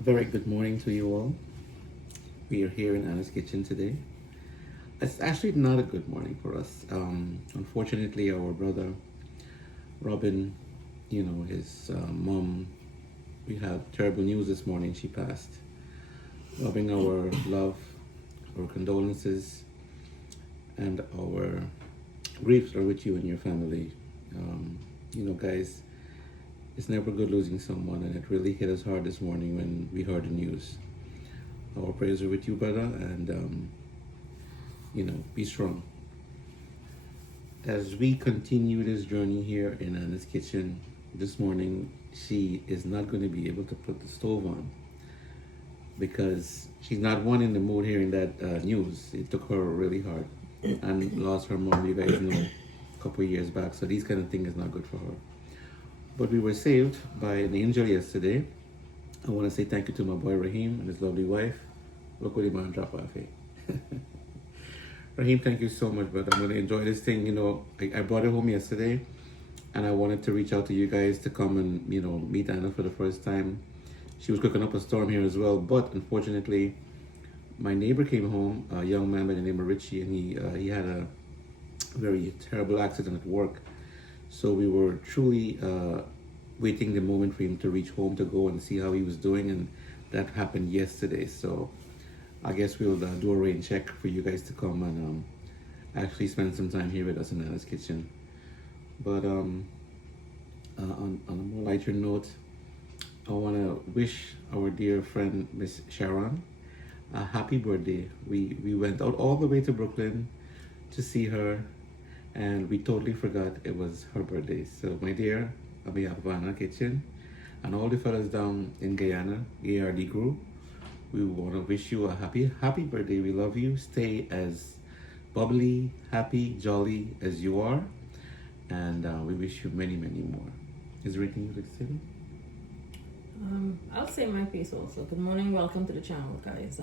A very good morning to you all. We are here in Anna's kitchen today. It's actually not a good morning for us. Unfortunately, our brother Robin, his mom, we had terrible news this morning. She passed. Loving our love, our condolences, and our griefs are with you and your family. Guys, it's never good losing someone, and it really hit us hard this morning when we heard the news. Our prayers are with you, brother, and be strong. As we continue this journey here in Anna's kitchen this morning, she is not going to be able to put the stove on because she's not one in the mood hearing that news. It took her really hard and lost her mom, you guys know, a couple of years back. So these kind of things is not good for her. But we were saved by an angel yesterday. I want to say thank you to my boy Raheem and his lovely wife. Look what he man drop off here. Raheem, thank you so much, brother. I'm going to enjoy this thing. I brought it home yesterday, and I wanted to reach out to you guys to come and, meet Anna for the first time. She was cooking up a storm here as well, but unfortunately, my neighbor came home, a young man by the name of Richie, and he had a very terrible accident at work. So we were truly waiting the moment for him to reach home to go and see how he was doing, and that happened yesterday. So I guess we'll do a rain check for you guys to come and actually spend some time here with us in Anna's kitchen. But on a more lighter note, I want to wish our dear friend Miss Sharon a happy birthday. We went out all the way to Brooklyn to see her, and we totally forgot it was her birthday. So my dear, on behalf of Anna Kitchen and all the fellas down in Guyana, ARD group, we want to wish you a happy birthday. We love you. Stay as bubbly, happy, jolly as you are, and we wish you many, many more. Is there anything you'd like to say? I'll say my piece also. Good morning, welcome to the channel, guys.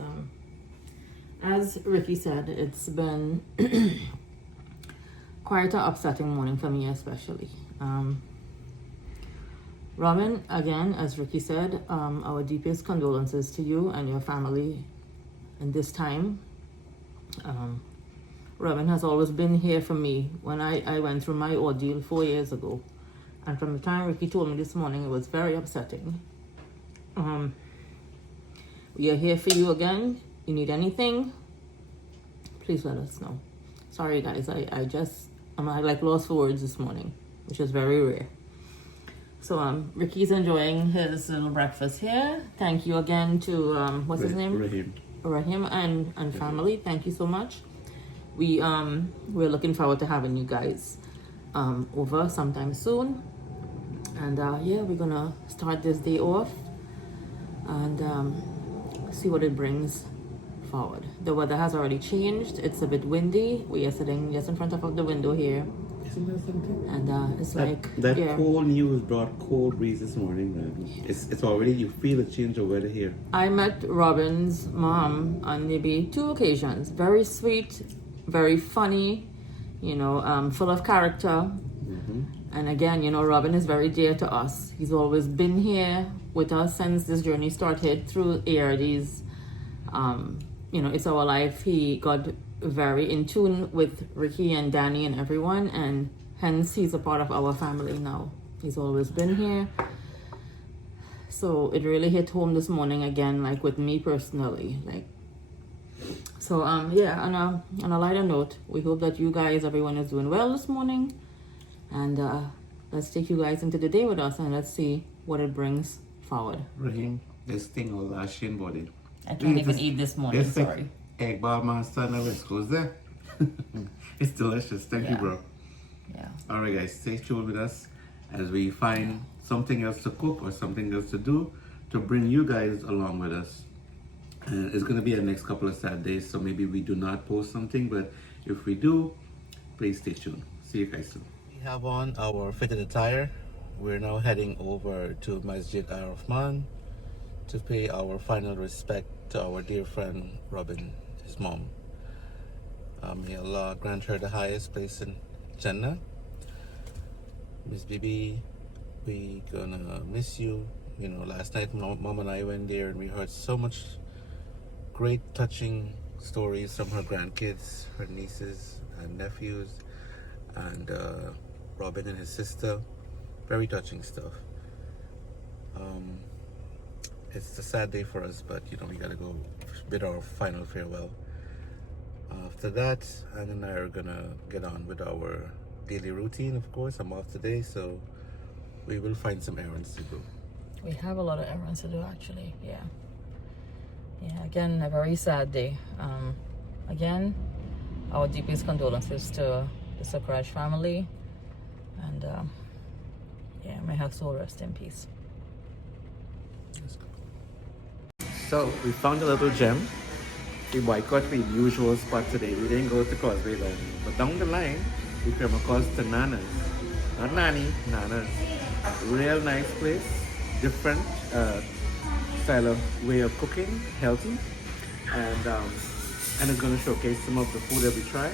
As Ricky said, it's been quite an upsetting morning for me, especially. Robin, again, as Ricky said, our deepest condolences to you and your family in this time. Robin has always been here for me when I went through my ordeal 4 years ago. And from the time Ricky told me this morning, it was very upsetting. We are here for you again. You need anything, please let us know. Sorry, guys, I'm like lost for words this morning, which is very rare. So Ricky's enjoying his little breakfast here. Thank you again to what's his name? Rahim and family. Thank you so much. We're looking forward to having you guys over sometime soon. And we're gonna start this day off and see what it brings forward. The weather has already changed. It's a bit windy. We are sitting just in front of the window here. Isn't that something? And it's cold news brought cold breeze this morning, man. It's already, you feel a change of weather here. I met Robin's mom on maybe 2 occasions. Very sweet, very funny, full of character. Mm-hmm. And again, Robin is very dear to us. He's always been here with us since this journey started through ARD's. It's our life. He got very in tune with Ricky and Danny and everyone, and hence he's a part of our family now. He's always been here. So it really hit home this morning again, like with me personally. On a lighter note, we hope that you guys, everyone is doing well this morning. And let's take you guys into the day with us and let's see what it brings forward. Raheem, this thing will last in body. I can't even eat this morning, sorry. Egg bar monster and West Coast there. It's delicious. Thank you, bro. Yeah. All right, guys, stay tuned with us as we find something else to cook or something else to do to bring you guys along with us. And it's going to be the next couple of Saturdays, so maybe we do not post something, but if we do, please stay tuned. See you guys soon. We have on our fitted attire. We're now heading over to Masjid Ar-Rahman to pay our final respect to our dear friend Robin, his mom. May Allah grant her the highest place in Jannah. Miss Bibi, we gonna miss you. You know, last night Mom and I went there and we heard so much great, touching stories from her grandkids, her nieces and nephews, and Robin and his sister. Very touching stuff. It's a sad day for us, but you know, we gotta go bid our final farewell. After that, Anne and I are gonna get on with our daily routine. Of course, I'm off today, so we will find some errands to do. We have a lot of errands to do, actually. Yeah. Again, a very sad day. Again, our deepest condolences to the Sukraj family, and may her soul rest in peace. So we found a little gem. We boycott the usual spot today. We didn't go to Causeway Line, but down the line we came across to Nana's. Not Nani, Nana's. Real nice place. Different style of way of cooking, healthy, and it's going to showcase some of the food that we tried.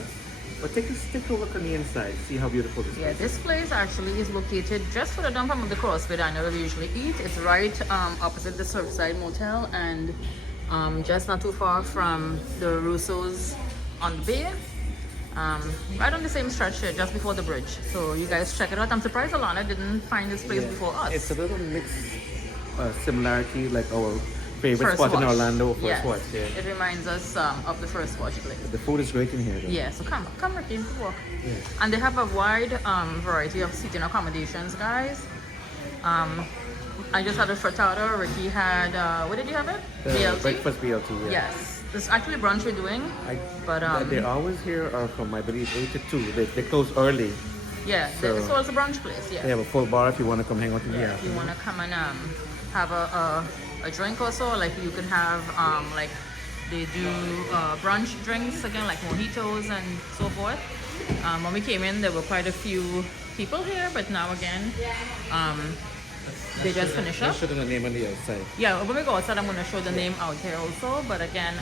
But take a look on the inside, see how beautiful this is. This place actually is located just further down from the Crossfit I know we usually eat. It's right opposite the Surfside Motel, and just not too far from the Russo's on the bay. Right on the same stretch here, just before the bridge. So you guys check it out. I'm surprised Alana didn't find this place before us. It's a little mixed similarity, like our favorite First spot watch. in Orlando, Yes. Watch. Yeah. It reminds us of the First Watch place. The food is great in here, though. Yeah, so come Ricky, walk. Yeah. And they have a wide variety of seating accommodations, guys. I just had a frittata. Ricky had, what did you have it? BLT? Breakfast BLT, yeah. Yes. This is actually brunch we're doing. They always here are from, I believe, 8 to 2. They close early. Yeah, So- so it's a brunch place, yeah. They have a full bar if you want to come hang out in here. If you want to come and have a drink or so, like you can have, like they do brunch drinks again, like mojitos and so forth. When we came in, there were quite a few people here, but now again, they just finished up. Let's show them the name on the outside. Yeah, when we go outside, I'm going to show the name out here also. But again,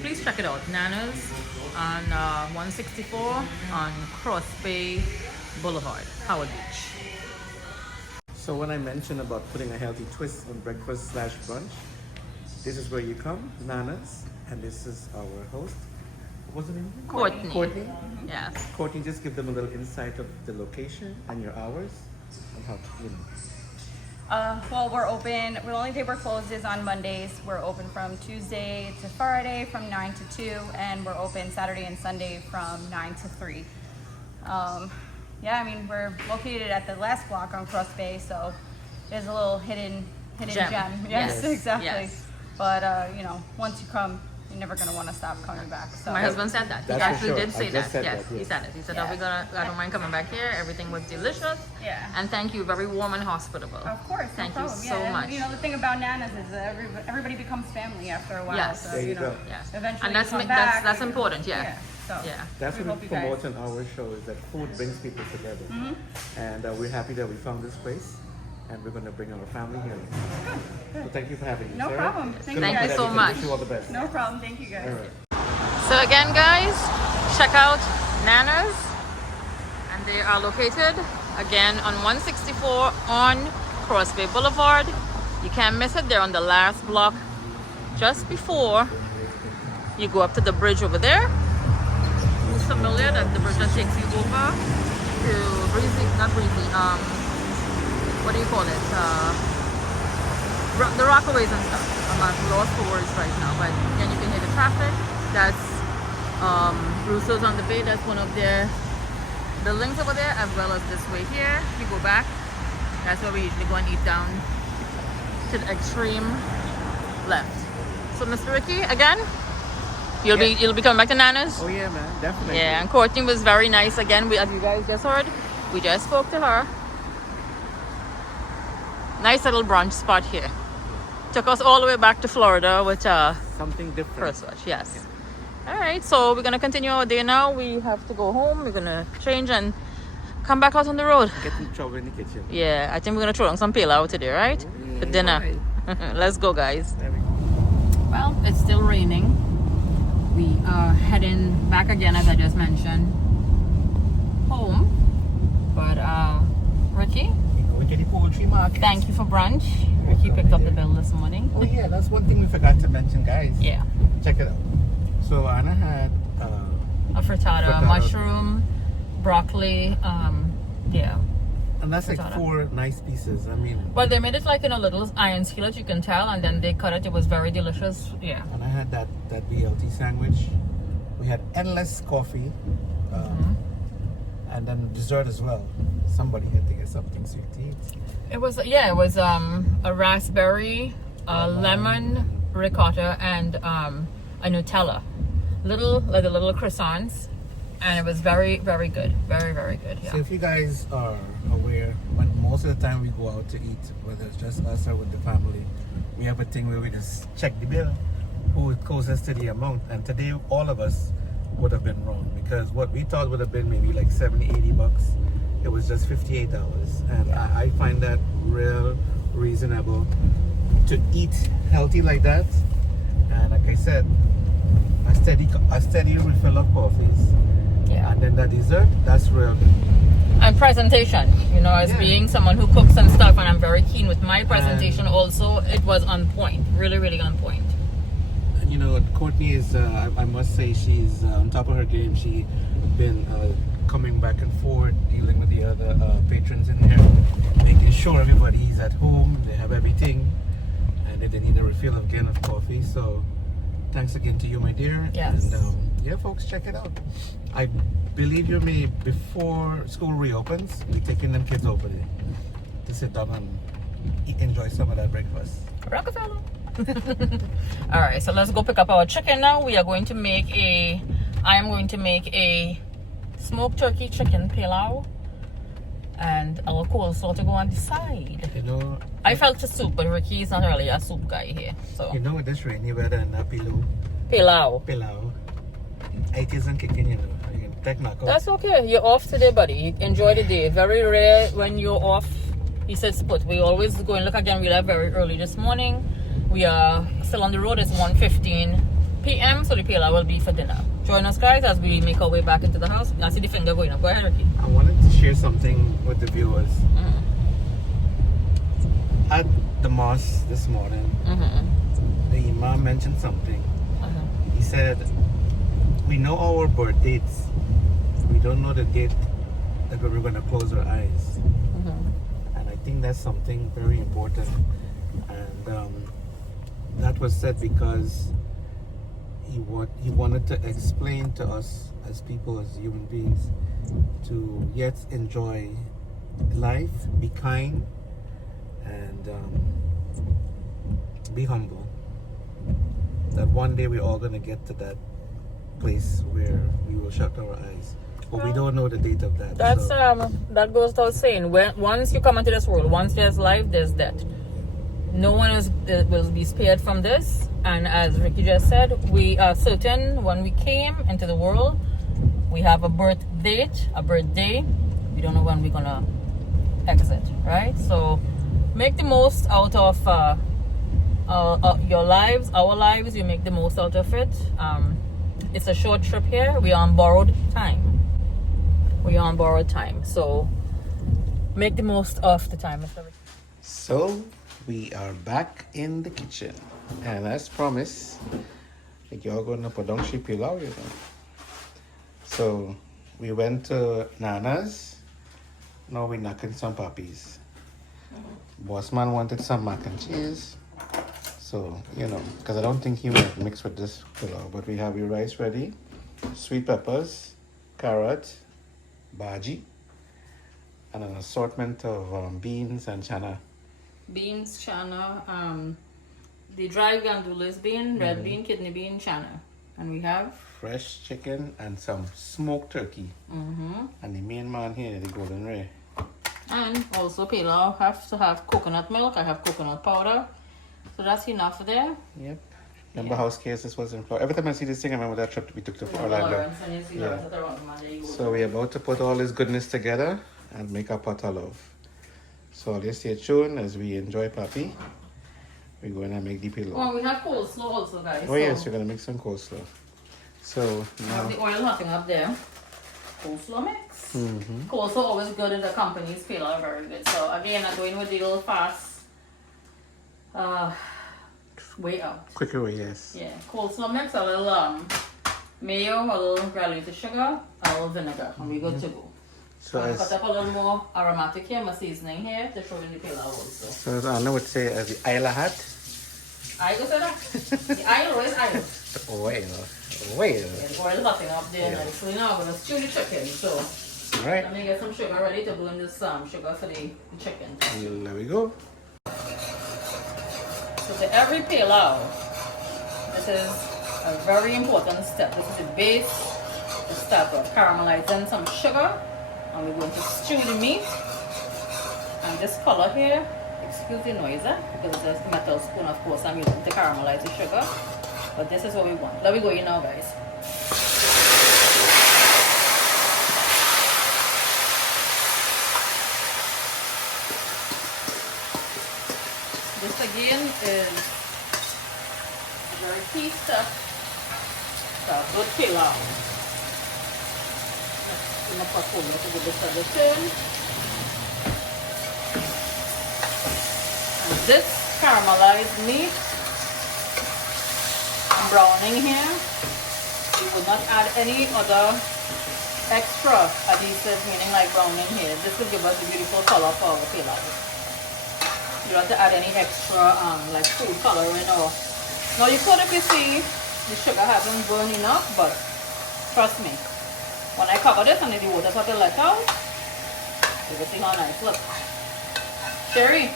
please check it out. Nana's on 164 on Cross Bay Boulevard, Howard Beach. So when I mentioned about putting a healthy twist on breakfast/brunch, this is where you come, Nana's, and this is our host. What was her name? Courtney. Yes. Courtney, just give them a little insight of the location and your hours and how, you know. Well, we're open. The only day we're closed is on Mondays. We're open from Tuesday to Friday from 9 to 2, and we're open Saturday and Sunday from 9 to 3. Yeah, I mean, we're located at the last block on Cross Bay, so there's a little hidden gem. Yes, exactly. Yes. But you know, once you come, you're never gonna want to stop coming back. So My husband said that. He That's for actually sure. did say I that. just said Yes, that, he yes. said it. He said, Yeah. I don't mind coming back here. Everything was delicious. Yeah. And thank you, very warm and hospitable. Of course, Thank no you problem. so yeah, much. And, you know, the thing about Nana's is that everybody becomes family after a while. Yes. So, There you know, go. Yes. eventually And that's you come ma- that's back, that's you know. important. Yeah. So Yeah. That's we what hope we you guys- promote on our show, is that food brings people together. And we're happy that we found this place, and we're going to bring our family here. So thank you for having me. No Sarah. problem. Good Thank luck you with guys so everything. much. Wish you all the best. No problem. Thank you guys. All right. So again, guys, check out Nana's, and they are located again on 164 on Cross Bay Boulevard. You can't miss it. They're on the last block, just before you go up to the bridge over there. Who's familiar that the bridge that takes you over to not Breezy, what do you call it? The Rockaways and stuff. I'm at lost for words right now, but again, you can hear the traffic. That's Russo's on the Bay. That's one of their buildings over there, as well as this way here. If you go back, that's where we usually go and eat down to the extreme left. So, Mr. Ricky, again, you'll be coming back to Nana's. Oh yeah, man, definitely. Yeah, and Courtney was very nice. Again, as you guys just heard, we just spoke to her. Nice little brunch spot here. Took us all the way back to Florida with Something different. First Watch, yes. All right, so we're gonna continue our day now. We have to go home. We're gonna change and come back out on the road. Get in trouble in the kitchen. Yeah, I think we're gonna throw on some pilau today, right? For dinner. Let's go, guys. There we go. Well, it's still raining. We are heading back again, as I just mentioned, home. But Ricky, We get the poultry market. thank you for brunch. Ricky picked up the bill this morning. Oh yeah, that's one thing we forgot to mention, guys. Yeah. Check it out. So Anna had A frittata, frittata. mushroom, broccoli, yeah. and that's like frittata. 4 nice pieces. I mean, Well, they made it like in a little iron skillet, you can tell, and then they cut it. It was very delicious. Yeah. and I had that BLT sandwich. We had endless coffee, and then dessert as well. Somebody had to get something sweet to eat. It was a raspberry, lemon ricotta, and a Nutella, the little croissants, and it was very, very good, very, very good. So Yeah. if you guys are aware, when most of the time we go out to eat, whether it's just us or with the family, we have a thing where we just check the bill, who is closest to the amount. And today, all of us would have been wrong, because what we thought would have been maybe like $70-80, it was just $58. And I find that real reasonable to eat healthy like that. And like I said, a steady refill of coffees. Yeah. And then the dessert, that's real good. And presentation, as Yeah. being someone who cooks and stuff, and I'm very keen with my presentation also, it was on point, really, really on point. Courtney is, I must say, she's on top of her game. She's been coming back and forth, dealing with the other patrons in there, making sure everybody's at home, they have everything, and if they need a refill again of coffee. So thanks again to you, my dear. Yes. And yeah, folks, check it out. I believe you may, before school reopens, we're taking them kids over there to sit down and enjoy some of that breakfast. Rockefeller. All right, so let's go pick up our chicken now. I am going to make a smoked turkey chicken pilau, and our coleslaw to go on the side. I felt a soup, but Ricky is not really a soup guy here. So With this rainy weather and that Pelau, it isn't kicking, you can take knuckle. that's okay. You're off today, buddy. Enjoy the day. Very rare when you're off. He said split. We always go and look again. We left very early this morning. We are still on the road. It's 1:15 p.m. So the pilau will be for dinner. Join us, guys, as we make our way back into the house. I see the finger going up. Go ahead, Ricky. I wanted to share something with the viewers. At the mosque this morning, the imam mentioned something. He said, we know our birth dates. We don't know the date that we're going to close our eyes. And I think that's something very important. And that was said because he wanted to explain to us as people, as human beings, to yet enjoy life, be kind, and be humble. That one day we're all going to get to that place where we will shut our eyes. But we don't know the date of that. That's so. that goes without saying. Once you come into this world, once there's life, there's death. No one will be spared from this. And as Ricky just said, we are certain when we came into the world, we have a birth date, a birthday. We don't know when we're gonna exit, right? So make the most out of your lives, our lives. You make the most out of it. It's a short trip here. We are on borrowed time. So make the most of the time. So we are back in the kitchen, and as promised, like y'all gonna put down she pilau, So we went to Nana's. Now we're knocking some puppies. Bossman wanted some mac and cheese, so because I don't think he might mix with this pilau. But we have your rice ready, sweet peppers, carrot, bhaji, and an assortment of beans and chana. Beans, chana, the dry gandulas bean, red bean, kidney bean, chana. And we have fresh chicken and some smoked turkey. And the main man here, the golden ray. And also pilau have to have coconut milk. I have coconut powder. So that's enough there. Yep. Remember how scarce this was in Florida? Every time I see this thing, I remember that trip we took to Orlando. So we're about to put all this goodness together and make a pot of love. So let's stay tuned as we enjoy Papi. We're going to make the pilau. Oh, we have coleslaw also, guys. Oh yes, we're going to make some coleslaw. So now the oil hotting up there. Coleslaw mix. Coleslaw always good in the company's pilau, very good. So again, I'm going with the little fast Way out. Quicker way, yes. Yeah, coleslaw mix, a little mayo, a little granulated sugar, a little vinegar, and we're good to go. So I'm as, cut up a little more aromatic here, my seasoning here to throw in the pilau also. so as Anna would say, as the Isla hat, I go say that. The aisle, where's aisle? oil. Yeah, the oil is hotting up there nicely now. I'm going to stew the chicken, so Right. let me get some sugar ready to blend this sugar for the chicken. There we go. So to every pilau, this is a very important step. This is the base. We start with caramelizing some sugar, and we're going to stew the meat. And this color here, excuse the noise, because it's a metal spoon, of course, I'm using to caramelize the sugar. But this is what we want. Let me go in now, guys. This again is a very key step to a good pilau. Let's in a pot over to give this a turn. And this caramelized meat, I'm browning here. We would not add any other extra adhesive, meaning like browning here. This will give us a beautiful color for our pilau. You don't have to add any extra like food coloring or... Now you could if you see the sugar hasn't burned enough, but trust me, when I cover this and the water start to let out, you can see how nice. Look. Sherry,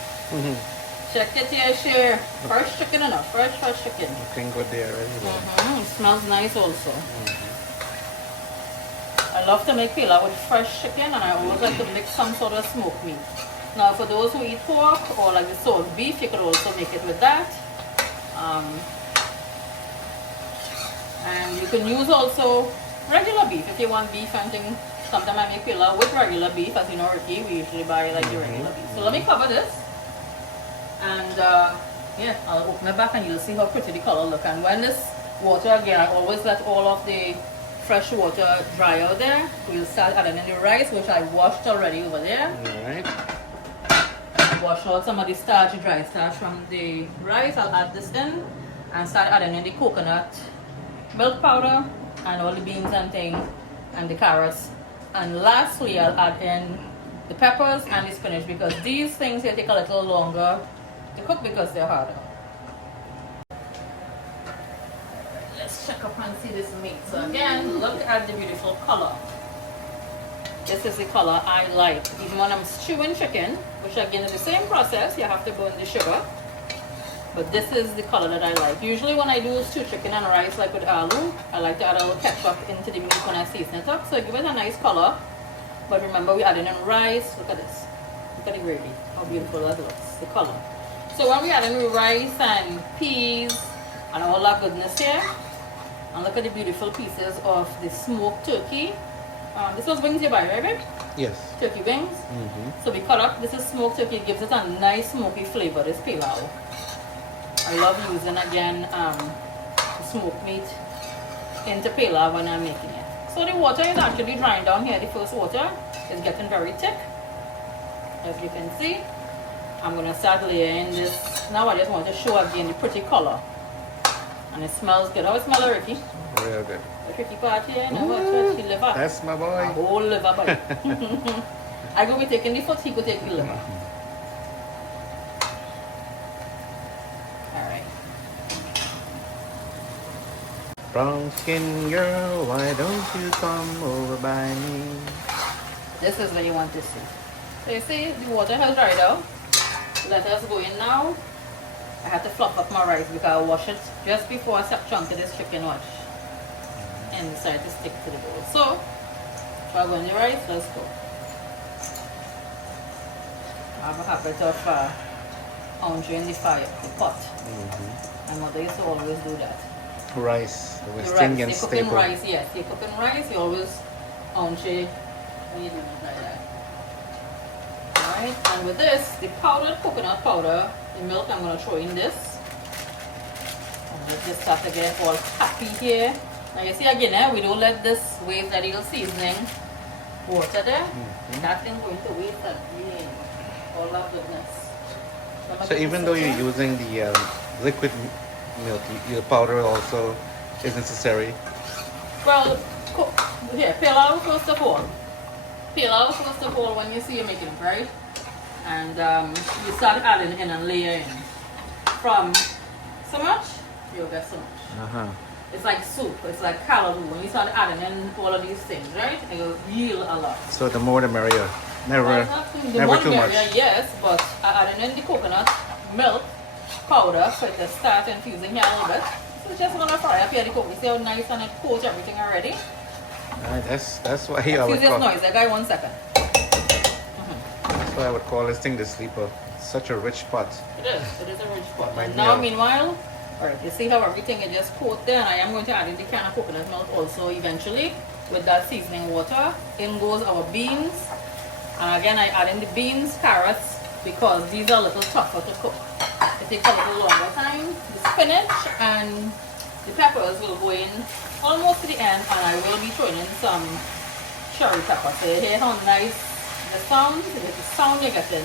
check it here, Sherry. Fresh chicken enough, fresh chicken. Looking good there already. It smells nice also. I love to make pilau with fresh chicken, and I always like to mix some sort of smoked meat. Now for those who eat pork or like the salt beef, you could also make it with that. And you can use also regular beef if you want beef and thing. Sometimes I make pilau with regular beef. As you know, Ricky, we usually buy like the regular beef. So let me cover this. And yeah, I'll open it back and you'll see how pretty the color look. And when this water, again, I always let all of the fresh water dry out there. We'll start adding in the rice, which I washed already over there. Alright. Wash out some of the starch, dry starch from the rice. I'll add this in and start adding in the coconut milk powder and all the beans and things and the carrots. And lastly, I'll add in the peppers and the spinach, because these things here take a little longer to cook because they're harder. Let's check up and see this meat. So again, look at the beautiful color. This is the color I like. Even when I'm stewing chicken, which again is the same process, you have to burn the sugar. But this is the color that I like. Usually when I do stew chicken and rice like with aloo, I like to add a little ketchup into the meat when I season it up. So give it a nice color. But remember, we're adding in rice. Look at this. Look at the gravy. How beautiful that looks. The color. So when we add in rice and peas and all that goodness here, and look at the beautiful pieces of the smoked turkey. This was wings you buy, right, babe? Yes. Turkey wings. So we cut up. This is smoked turkey. It gives it a nice smoky flavor. This pilau. I love using again smoked meat into pilau when I'm making it. So the water is actually drying down here. The first water is getting very thick, as you can see. I'm going to start layering this. Now I just want to show again the pretty color. And it smells good. How it smells, Ricky? Real good. The tricky part here, now watch the liver. That's my A boy. whole liver bite. I go be taking the foot, he go take the liver. Alright. Brown skin girl, why don't you come over by me? This is what you want to see. So you see, the water has dried out. Let us go in now. I have to fluff up my rice because I wash it just before I start chunking this chicken wash. And decide to stick to the bowl. So, try going the rice, let's go. I have a habit of entering the fire, the pot. My mother used to always do that. Rice, the West The rice, Indian you're cooking staple. rice, yes. You're cooking rice, you always entre when you do it like that. Alright, and with this, the powdered coconut powder, the milk, I'm going to throw in this. And let's just start to get all happy here. Now you see again, we don't let this waste that little seasoning water there. That thing going to waste again. All that goodness. So even though you're using the liquid milk, your powder also is necessary. Well, here, pilau first of all. Pilau first of all when you see you're making it, right? And you start adding in and layering. From so much, you'll get so much. Uh-huh. It's like soup, it's like callaloo. When you start adding in all of these things, right? It will yield a lot. So the more the merrier. Never, The never more too much. merrier, yes, but adding in the coconut milk powder so it just start infusing here a little bit. So it's just gonna fry up here the coconut. See how nice and it coats everything already? That's why I would Excuse this call, noise, I got 1 second. that's why I would call this thing the sleeper. Such a rich pot. It is a rich pot. Might And be now a- meanwhile, alright, you see how everything is just coated there, and I am going to add in the can of coconut milk also eventually with that seasoning water. In goes our beans. And again I add in the beans, carrots, because these are a little tougher to cook. It takes a little longer time. The spinach and the peppers will go in almost to the end, and I will be throwing in some cherry pepper. So you hear how nice the sound you're getting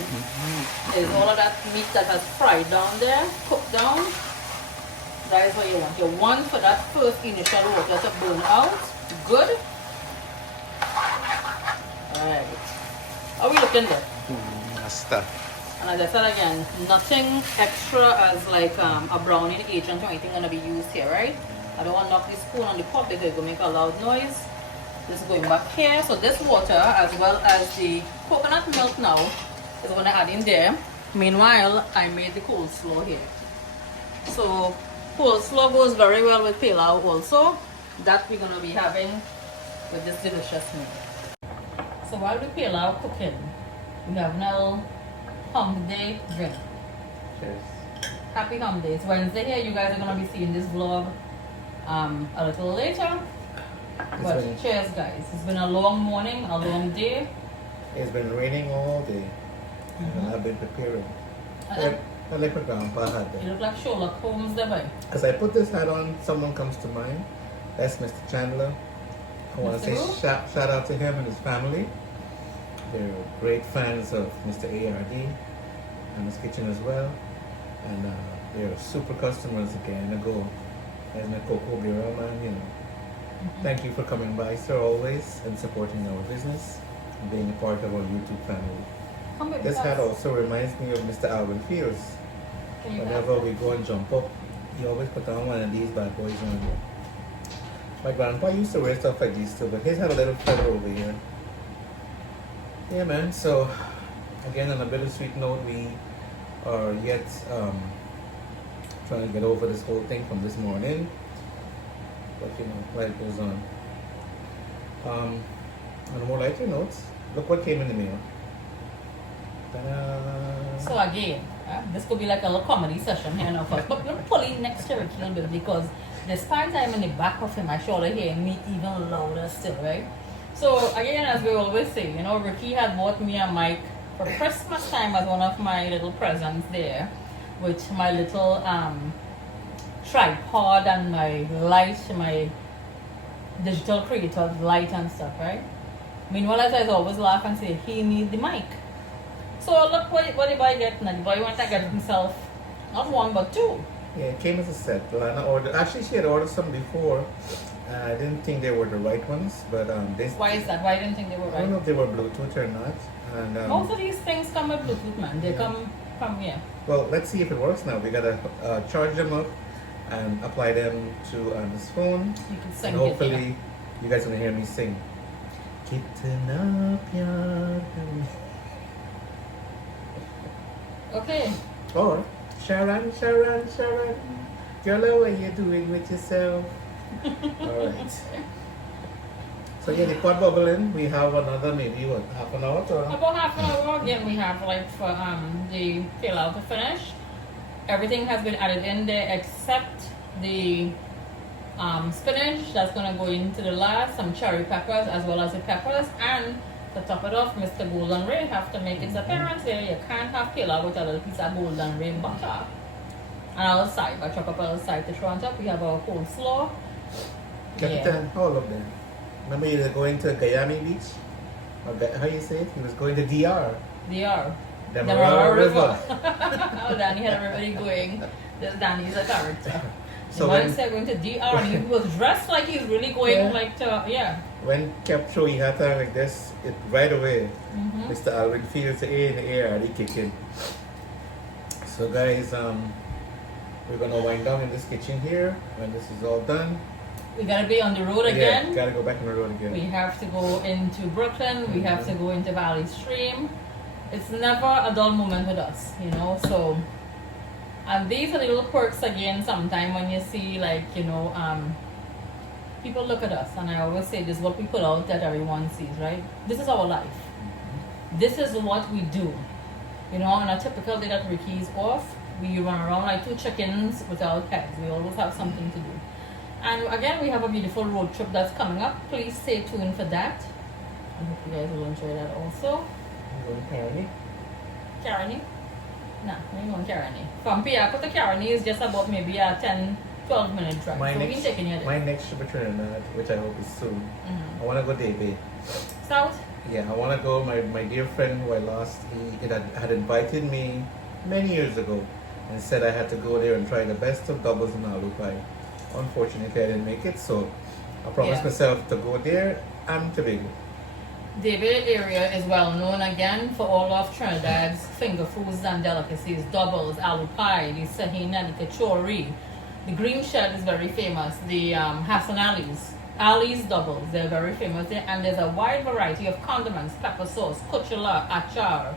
is all of that meat that has fried down there, cooked down. That is what you want. You want for that first initial water to burn out. Good. Alright. How are we looking there? Stuff. And as I said again, nothing extra as like a browning agent or anything gonna be used here, right? I don't want to knock the spoon on the pot because it's gonna make a loud noise. This is going back here. So this water as well as the coconut milk now is gonna add in there. Meanwhile, I made the coleslaw here. So coleslaw goes very well with pilau also. That we're gonna be having with this delicious meal. So while the pilau cooking, we have now Hump Day drink. Cheers. Happy Hump Day. It's Wednesday here. You guys are gonna be seeing this vlog a little later. But cheers, guys. It's been a long morning, a long day. It's been raining all day, and I've been preparing. I like my grandpa had You that. look like Sherlock Holmes there, boy. As I put this hat on, someone comes to mind. That's Mr. Chandler. I want to say Mr. who? shout out to him and his family. They're great fans of Mr. ARD and his kitchen as well. And they're super customers again ago. There's my Coco Bureau man, you know. Thank you for coming by, sir, always, and supporting our business and being a part of our YouTube family. Come with This us. hat also reminds me of Mr. Alvin Fields. Can you Whenever have we go and jump up, he always put on one of these bad boys on. My grandpa used to wear stuff like these too, but his had a little feather over here. Yeah, man. So, again, on a bittersweet note, we are yet trying to get over this whole thing from this morning. But you know, life goes on. On a more lighter notes, look what came in the mail. Ta-da! So again, this could be like a little comedy session here now first. But let me pull in next to Ricky a little bit because despite I'm in the back of him, I shoulder hearing me even louder still, right? So again, as we always say, you know, Ricky had bought me a mic for Christmas time as one of my little presents there, with my little tripod and my light, my digital creative light and stuff, right? Meanwhile, as I always laugh and say, he needs the mic. So look what the boy get now. The boy went to get himself not one but two. Yeah, it came as a set. Lana ordered. Actually, she had ordered some before. I didn't think they were the right ones, but this. Why is that? Why didn't think they were I don't know right? if they were Bluetooth or not. And Most of these things come with Bluetooth, man. They Yeah. come from here. well, let's see if it works now. We gotta charge them up and apply them to this phone, You can sing and it. hopefully, you guys gonna hear me sing. Kitten up your Okay. Or Sharon, Sharon, Sharon, girl, how are you doing with yourself? All right. So yeah, the pot bubbling. We have another maybe what half an hour to. About half an hour again we have like for the pilau to finish. Everything has been added in there except the spinach that's gonna go into the last, some cherry peppers as well as the peppers, and to top it off, Mr. Golden Ray have to make its appearance here. You can't have pilau with a little piece of Golden Ray butter. And our side, I chop up our side to throw on top. We have our coleslaw. Captain, all of them. Remember you were going to Guyami Beach? Or how you say it? He was going to DR. They are. Demerara River. Oh, Danny had everybody going. This Danny's a character. So the man when- said going to DR and he was dressed like he's really going Yeah. like to, yeah. When kept showing hat on like this, it right away, Mm-hmm. Mr. Alvin feels the air in the air and he kick in. So guys, we're gonna wind down in this kitchen here when this is all done. We gotta be on the road again. Yeah, gotta go back on the road again. We have to go into Brooklyn. We have to go into Valley Stream. It's never a dull moment with us, you know. So, and these are the little quirks again. Sometime when you see, like, you know, people look at us, and I always say this: what we put out that everyone sees, right? This is our life. This is what we do. You know, on a typical day that Ricky's off, we run around like two chickens without heads. We always have something to do. And again, we have a beautiful road trip that's coming up. Please stay tuned for that. I hope you guys will enjoy that also. Caroni? Nah, we ain't going Caroni. From Pilau to Caroni is just about maybe a 10-12 minute drive. My so we next, can take you there. my next trip to Trinidad, which I hope is soon. I wanna go Davey. South? Yeah, I wanna go. My dear friend who I lost, he had invited me many years ago and said I had to go there and try the best of doubles and aloo pie. Unfortunately, I didn't make it, so I promised Yeah. myself to go there and Tobago. David area is well known again for all of Trinidad's finger foods and delicacies, doubles, aloo pie, the sahina, the kachori. The green shed is very famous. The Hassan Ali's doubles, they're very famous there. And there's a wide variety of condiments, pepper sauce, kuchula, achar.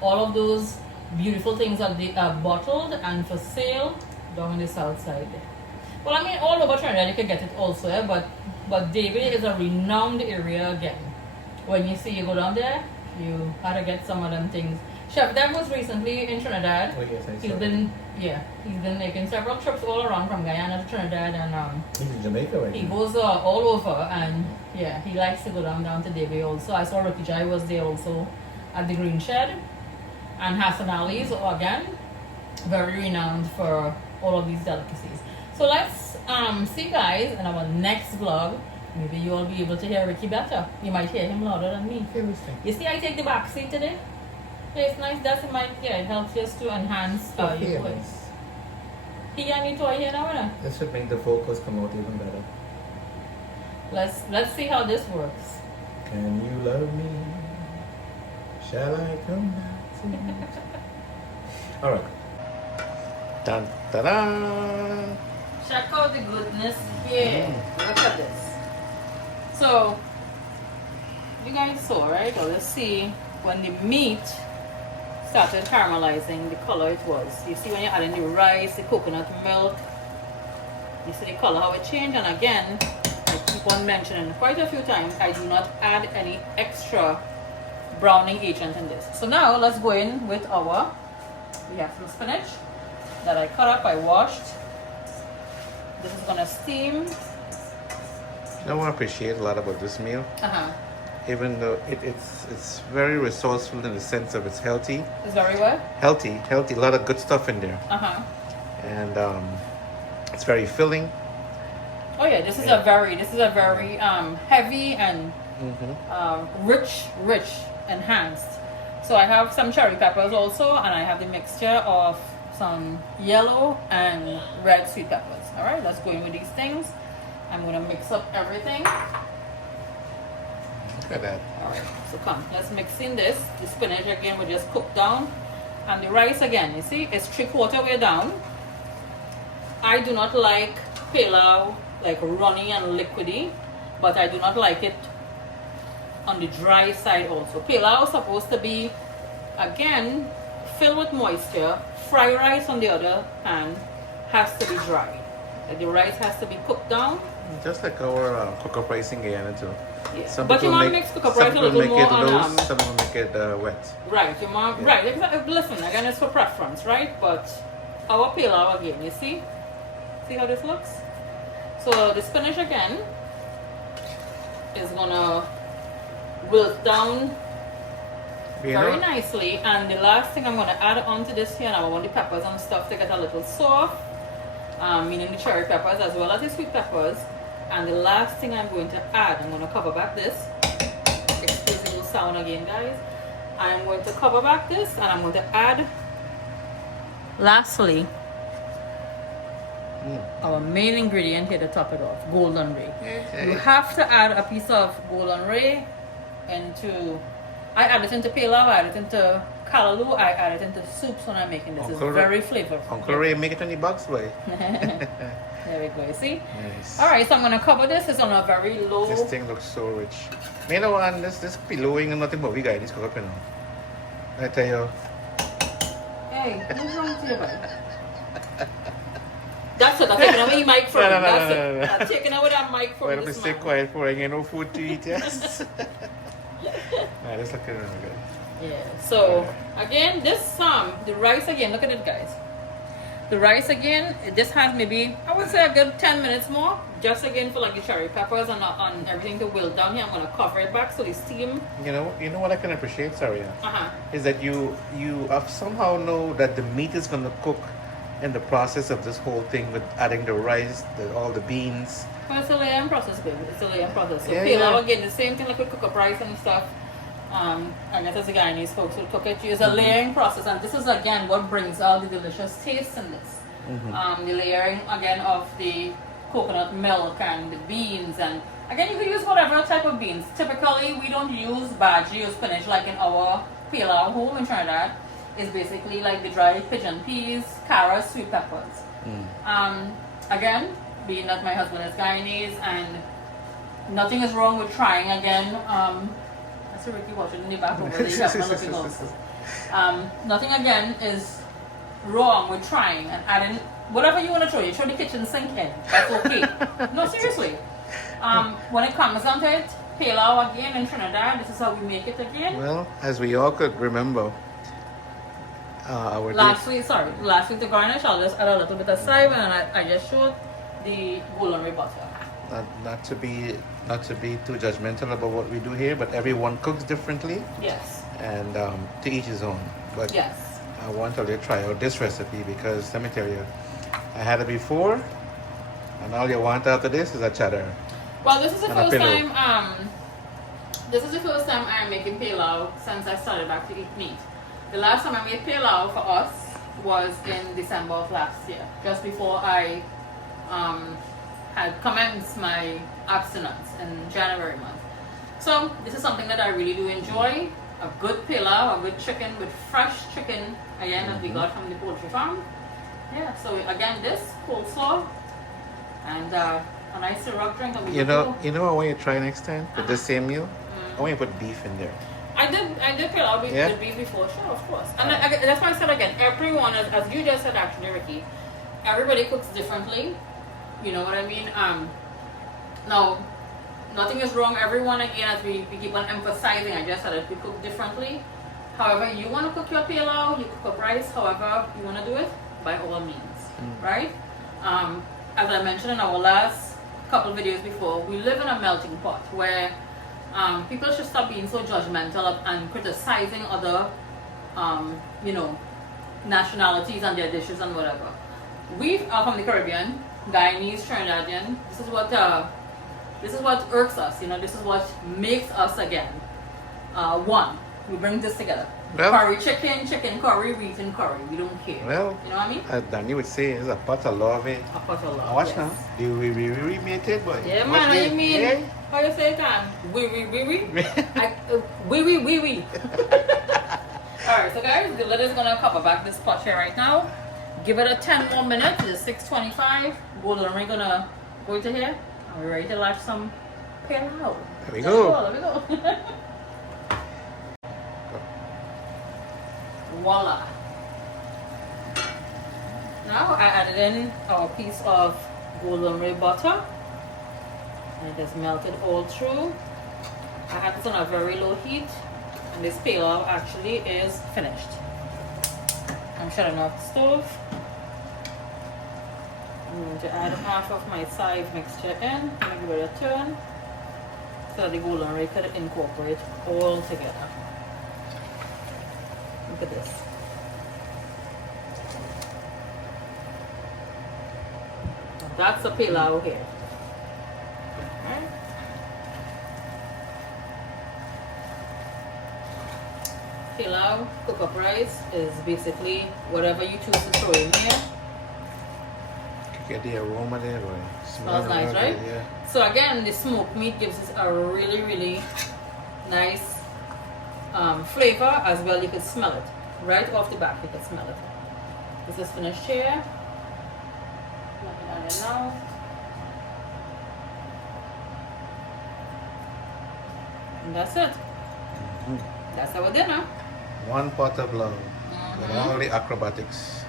All of those beautiful things are bottled and for sale down in the south side there. Well, I mean, all over Trinidad you can get it also, yeah, but David is a renowned area again. When you see you go down there, you had to get some of them things. Chef Dev was recently in Trinidad. Oh yes, I He's saw. been making several trips all around from Guyana to Trinidad, and He's in Jamaica right he now. goes all over, and yeah, he likes to go down to Davy also. I saw Ricky Jai was there also at the Green Shed, and Hassan Ali's again, very renowned for all of these delicacies. So let's see guys in our next vlog. Maybe you'll be able to hear Ricky better. You might hear him louder than me. Okay, listen. You see, I take the back seat today. Yeah, it's nice. It helps us to enhance your Okay, voice. nice. He and me toy here now, innit? This should make the vocals come out even better. Let's see how this works. Can you love me? Shall I come back to you? Alright. Dun da da. Check out the goodness here. Look at this. So, you guys saw, right? Well, let's see when the meat started caramelizing, the color it was. You see when you're adding the rice, the coconut milk, you see the color how it changed. And again, I keep on mentioning quite a few times, I do not add any extra browning agent in this. So now let's go in with we have some spinach that I cut up, I washed. This is gonna steam. You know what I appreciate a lot about this meal? Even though it's very resourceful in the sense of it's healthy. It's very what? Healthy, a lot of good stuff in there. And it's very filling. Oh yeah, this is a very heavy and rich, enhanced. So I have some cherry peppers also, and I have the mixture of some yellow and red sweet peppers. All right, let's go in with these things. I'm gonna mix up everything. Look at that. All right, so come, let's mix in this. The spinach again will just cook down, and the rice again. You see, it's 3/4 way down. I do not like pilau like runny and liquidy, but I do not like it on the dry side also. Pilau is supposed to be again filled with moisture. Fried rice on the other hand has to be dry. Like the rice has to be cooked down. Just like our cook-up rice in Guyana too. Yeah. Some But you people want to make- mix cook up some rice a people little make more it on loose, some people make it wet. right, you want Yeah. right, exactly. Listen, again it's for preference, right? But our pilau again, you see how this looks? So the spinach again is gonna wilt down very nicely, and the last thing I'm gonna add onto this here now, I want the peppers and stuff to get a little soft, meaning the cherry peppers as well as the sweet peppers. And the last thing I'm going to add, I'm gonna cover back this. Excuse the little sound again, guys. I'm going to cover back this and I'm going to add, lastly, our main ingredient here to top it off, golden ray. Okay. You have to add a piece of golden ray into, I add it into pilau, I add it into callaloo, I add it into soups when I'm making this. It's very flavorful. Uncle Ray make it on the box, boy. There we go, you see? Nice. Alright, so I'm going to cover this. It's on a very low. This thing looks so rich. You know, and this pillowing and nothing but we got this cook up, you know. I tell you. Hey, what's wrong with you, buddy? That's it. I'm taking away your mic from No, you. no, no, That's no, no, it. no. I'm taking away that mic from Well, I'm this stay man. quiet for I ain't no food to eat, yes. Nah, this looking really good. Yeah. So again, this the rice again. Look at it, guys. The rice again. This has maybe I would say a good 10 minutes more, just again for like the cherry peppers and on everything to wilt down here. I'm gonna cover it back so the steam. You know what I can appreciate, sorry, Uh-huh. is that you have somehow know that the meat is gonna cook in the process of this whole thing with adding the rice, all the beans. Well, it's a layering process, baby. It's a layering process. So Yeah, pilau yeah. again, the same thing like we cook up rice and stuff. I guess as the Guyanese folks would cook it. It's a layering process, and this is again what brings out the delicious taste in this. The layering again of the coconut milk and the beans, and again you can use whatever type of beans. Typically, we don't use bhaji or spinach like in our pilau home in Trinidad. It's basically like the dried pigeon peas, carrots, sweet peppers. Again, being that my husband is Guyanese, and nothing is wrong with trying again. I see Ricky watching in the back over there. You have to look it also. Nothing again is wrong with trying and adding whatever you want to throw. You throw the kitchen sink in. That's okay. No, seriously. When it comes down to it, pilau again in Trinidad, this is how we make it again. Well, as we all could remember, our Last week the garnish, I'll just add a little bit of saliva, and I just showed the golden ray butter. not to be too judgmental about what we do here, but everyone cooks differently, Yes. and to each his own. But Yes. I want to try out this recipe because let me tell you, I had it before, and all you want after this is a cheddar. Well, this is the And a first pillow. time. This is the first time I'm making pilau since I started back to eat meat. The last time I made pilau for us was in December of last year, just before I had commenced my abstinence in January month. So this is something that I really do enjoy. A good pilau, a good chicken with fresh chicken again that we got from the poultry farm. Yeah. So again, this coleslaw and a nice syrup drink. And we You go. know, I want you to try next time with the same meal. I want you to put beef in there. I did pilau with Yeah? the beef before, sure, of course. And that's why I said again, everyone, as you just said actually, Ricky, everybody cooks differently. You know what I mean? Now, nothing is wrong. Everyone, again, as we keep on emphasizing, I just said it, we cook differently. However, you want to cook your pilau, you cook up rice, however you want to do it, by all means, right? As I mentioned in our last couple videos before, we live in a melting pot where people should stop being so judgmental and criticizing other, nationalities and their dishes and whatever. We are from the Caribbean, Guyanese, Trinidadian. This is what irks us. This is what makes us again one. We bring this together. Well- Curry chicken curry, wheat and curry. We don't care. Well, you know what I mean? Danny would say it's a pot of love. A pot of love. Watch yes. now. Do we remake it, boy? Yeah, Watch man, what it. you mean? Yeah. How you say it? Oui. Alright, so guys, the lid is gonna cover back this pot here right now. Give it a 10 more minutes. It's 6:25. Golden ring gonna go into here. And we're ready to lash some pilau. There we go. There we go. Voila. Now I added in our piece of golden ray butter. And it has melted all through. I had this on a very low heat, and this pilau actually is finished. I'm shutting off the stove. I'm going to add half of my side mixture in. I'm going to give it a turn so that the golden ray could incorporate all together. Look at this. That's the pilau here. Pilau cook-up rice is basically whatever you choose to throw in here. Get the aroma there, boy. Smells nice, real right? good, yeah. So again, the smoked meat gives us a really, really nice flavor as well. You could smell it right off the back. You could smell it. This is finished here. Plug it on in now. And that's it. That's our dinner. One pot of love with all the acrobatics.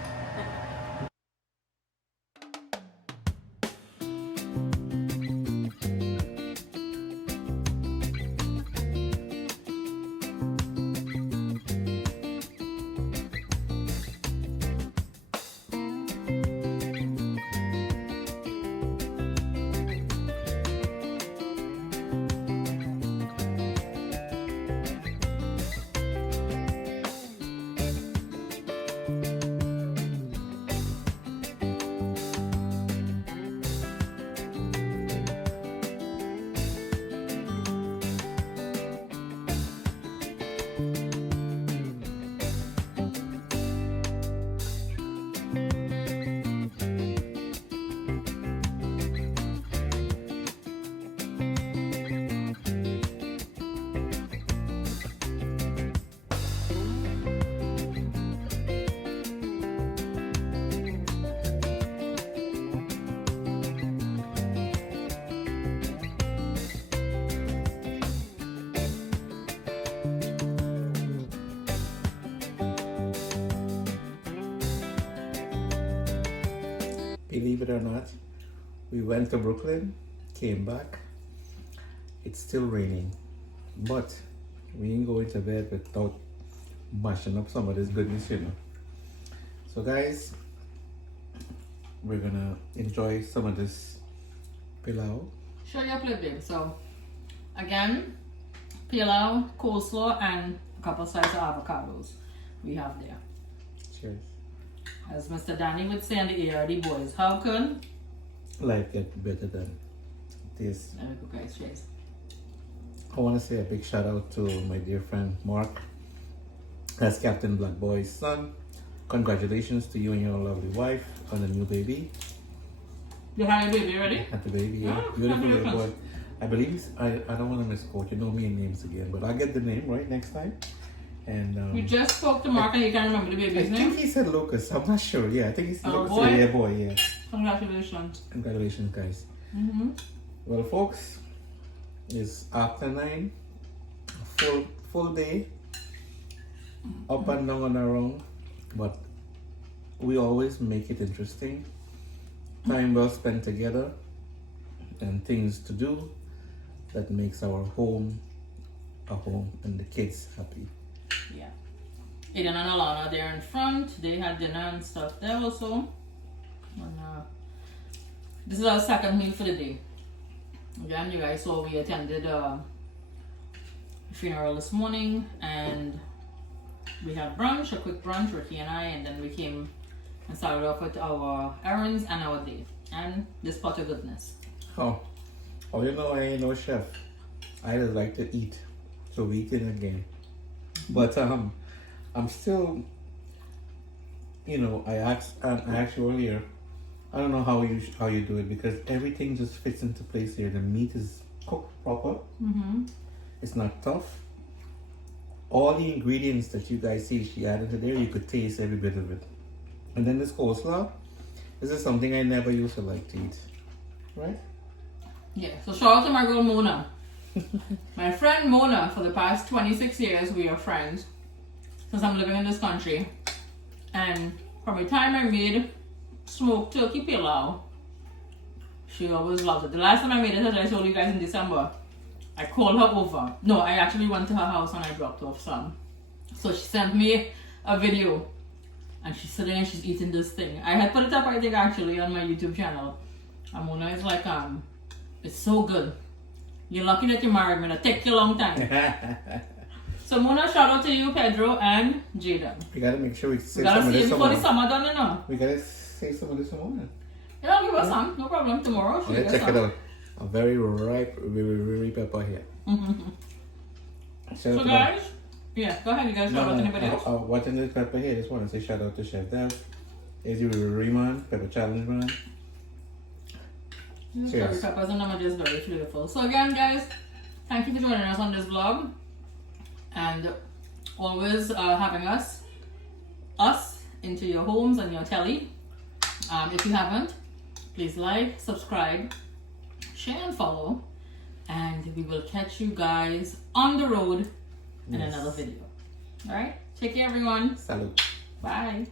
Believe it or not, we went to Brooklyn, came back. It's still raining, but we ain't going to bed without mashing up some of this goodness, you know. So guys, we're gonna enjoy some of this pilau. Show your plate, babe. So again, pilau, coleslaw, and a couple slices of avocados we have there. Cheers. As Mr. Danny would say in the ARD boys, how can Life get better than this. there we go, guys. Cheers. I want to say a big shout out to my dear friend Mark, as Captain Black Boy's son. Congratulations to you and your lovely wife on the new baby. You have your baby ready? Had the baby, yeah. Oh, Beautiful little boy. congratulations. I believe he's, I don't want to misquote, you know me and names again, but I'll get the name right next time. And We just spoke to Mark and you can't remember the I baby's think name. he said Lucas. I'm not sure. Yeah, I think he's Oh, Lucas. boy? Yeah, boy, yeah. Congratulations. Congratulations, guys. Mm-hmm. Well, folks, it's after 9, full day, up and down and around, but we always make it interesting. Time well spent together, and things to do that makes our home a home and the kids happy. Yeah. Aiden and Alana there in front. They had dinner and stuff there also. And this is our second meal for the day. Again, you guys saw we attended a funeral this morning and we had brunch, a quick brunch, Ricky and I, and then we came and started off with our errands and our day. And this pot of goodness. Oh, you know I ain't no chef. I just like to eat, so we eating again. But I'm still, you know, I asked you earlier. I don't know how you do it because everything just fits into place here. The meat is cooked proper. Mm-hmm. It's not tough. All the ingredients that you guys see she added to there, you could taste every bit of it. And then this coleslaw, this is something I never used to like to eat, right? Yeah, so shout out to my girl Mona. My friend Mona, for the past 26 years, we are friends since I'm living in this country. And from the time I made smoked turkey pilau, she always loved it. The last time I made it, as I told you guys in December, I called her over. No, I actually went to her house and I dropped off some. So she sent me a video and she's sitting and she's eating this thing. I had put it up, I think, actually on my YouTube channel. And Mona is like, it's so good. You're lucky that you married me. It'll take you a long time. So Mona, shout out to you, Pedro and Jaden. We gotta make sure we We save gotta some of see this it before the tomorrow. summer done, you know. We gotta save some of this tomorrow. Yeah, I'll give us some. No problem. Tomorrow, she'll Let's get check it some. out. A very ripe, very pepper here. So Shout out to guys, Yeah, go ahead. You guys shout out to anybody else? Watching this pepper here, just want to say shout out to Chef Dev, Easy Rayman, Pepper Challenge Man. Curry peppers and them are just very flavorful. So again, guys, thank you for joining us on this vlog, and always having us into your homes and your telly. If you haven't, please like, subscribe, share, and follow. And we will catch you guys on the road in another video. All right, take care, everyone. Salute. Bye.